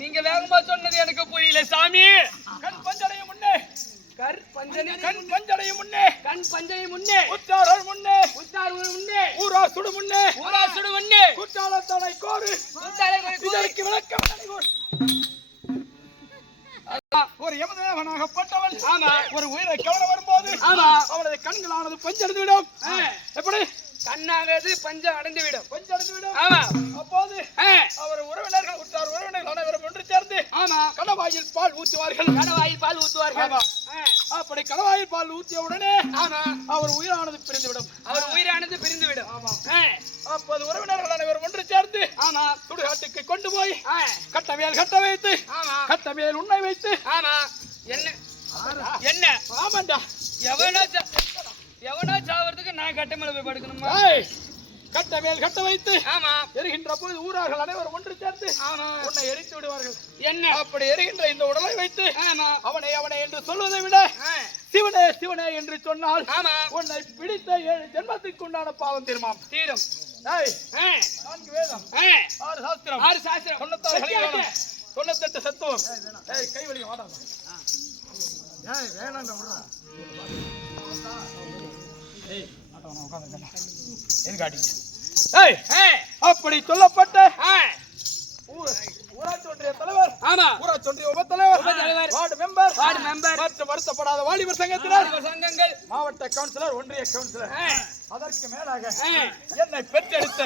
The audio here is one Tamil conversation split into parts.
நீங்க வேகமா சொன்னது எனக்கு புரியல சாமி. கண் பஞ்சடையும் முன்னே கண் பஞ்சடையும் முன்னே கண் பஞ்சையும் முன்னே உச்சாரல் முன்னே முன்னே ஊரா சுடு முன்னே குற்றாலத்தனை கோரு இதற்கு விளக்கம் ஒரு யமதேவனாகப்பட்டவன் ஒரு உயிரை கவன வரும்போது அவனது கண்களானது பஞ்சடைந்து விடும். எப்படி கண்ணானது பஞ்சம் அடைந்து விடும். அப்போது அவர் உறவினர்கள் உற்றார் உறவினர்கள் அனைவரும் ஒன்று சேர்ந்து கடவாயில் பால் ஊற்றுவார்கள். அப்படி கடவாயில் பால் ஊற்றிய உடனே அவர் உயிரானது பிரிந்துவிடும். அப்போது உறவினர்கள் அனைவரும் ஒன்று சேர்ந்து சுடுகாட்டுக்கு கொண்டு போய் கட்ட வைத்து கட்டமேல் உன்னை வைத்து என்ன ஆமாண்டா எவனோ சாவறதுக்கு நான் கட்ட மேல போய் படுக்கணுமா? கட்ட வைத்து எரிகின்ற போது ஊரார்கள் அனைவரும் ஒன்று சேர்த்து உன்னை எரித்து விடுவார்கள். என்ன அப்படி எரிகின்ற இந்த உடலை வைத்து அவனை என்று சொல்வதை விட சிவனே என்று சொன்னால் உன்னை பிடித்த 7 ஜென்மத்துக்கு உண்டான பாவம் தீரும். 4 வேதம் 6 சாஸ்திரம் 98 சத்துவம். கை வலி வாடாத. வேணாண்டா விடுறா. அப்படி சொல்லப்பட்ட ஊராட்சி ஒன்றிய தலைவர் ஊராட்சி ஒன்றிய உபத்தலைவர் வார்டு மெம்பர் மற்றும் வருத்தப்படாத வாலிபர் சங்கங்கள் மாவட்ட கவுன்சிலர் ஒன்றிய கவுன்சிலர் அதற்கு மேலாக என்னை பெற்றெடுத்த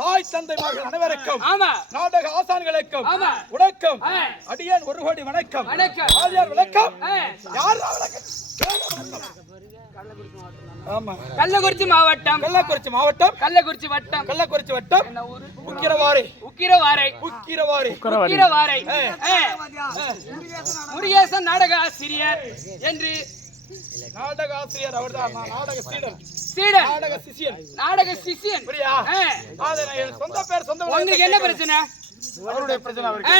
தாய் தந்தைமார்கள் அனைவருக்கும் நாடக ஆசான்களுக்கும் வணக்கம். அடியான் 1 கோடி வணக்கம். வணக்கம். யார் கள்ளக்குறிச்சி மாவட்டம் கள்ளக்குறிச்சி வட்டம் உக்கிரவாரை முருகேசன் நாடக ஆசிரியர் என்று அவர்தான். நாடக சிஷியன். சொந்த பேர் சொந்த. உங்களுக்கு என்ன பிரச்சனை? அவருடைய பிரச்சனை அவருக்கு.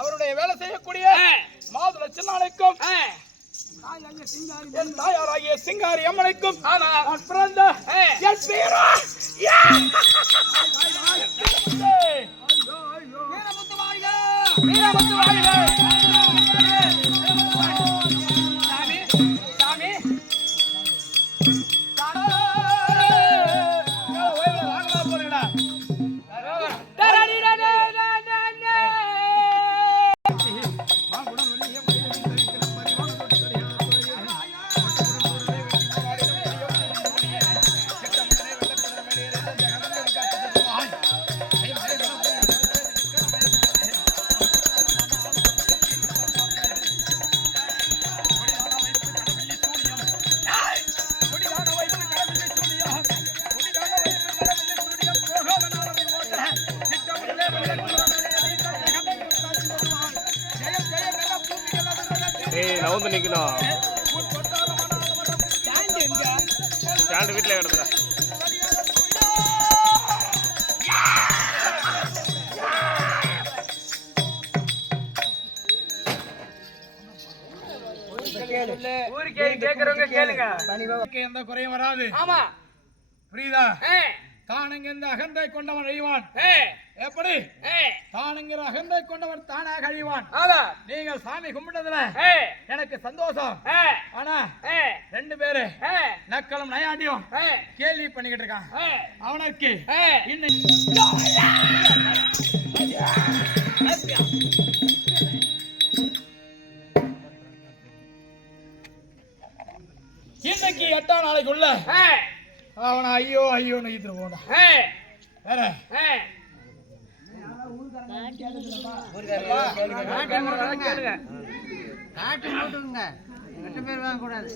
அவருடைய வேலை செய்யக்கூடிய மாதுள சின்னானுக்கும் என் தாயாராகிய சிங்காரி அம்மனுக்கும் நான் பிறந்த என் பேரா நவுந்து நிக்கணும். ஸ்டாண்ட் வீட்டுல கிடக்குற. எந்த குறையும் வராது. புரியுதா? தானங்க இந்த அகந்தை கொண்டவன் அழிவான். எப்படி தானுங்கிற அகந்தை கொண்டவன் தானாக அழிவான். நீங்கள் சாமி கும்பிட்டதுல எனக்கு சந்தோஷம். ஆனா 2 பேரு நக்கலும் நயாண்டியும் கேள்வி பண்ணிக்கிட்டு இருக்கான். அவனுக்கு இன்னைக்கு 8ஆம் நாளைக்குள்ள அவனை ஐயோ நெய்து போடா. வேற நாட்டு மூட்டுங்க 8 பேர் வாங்க கூடாது.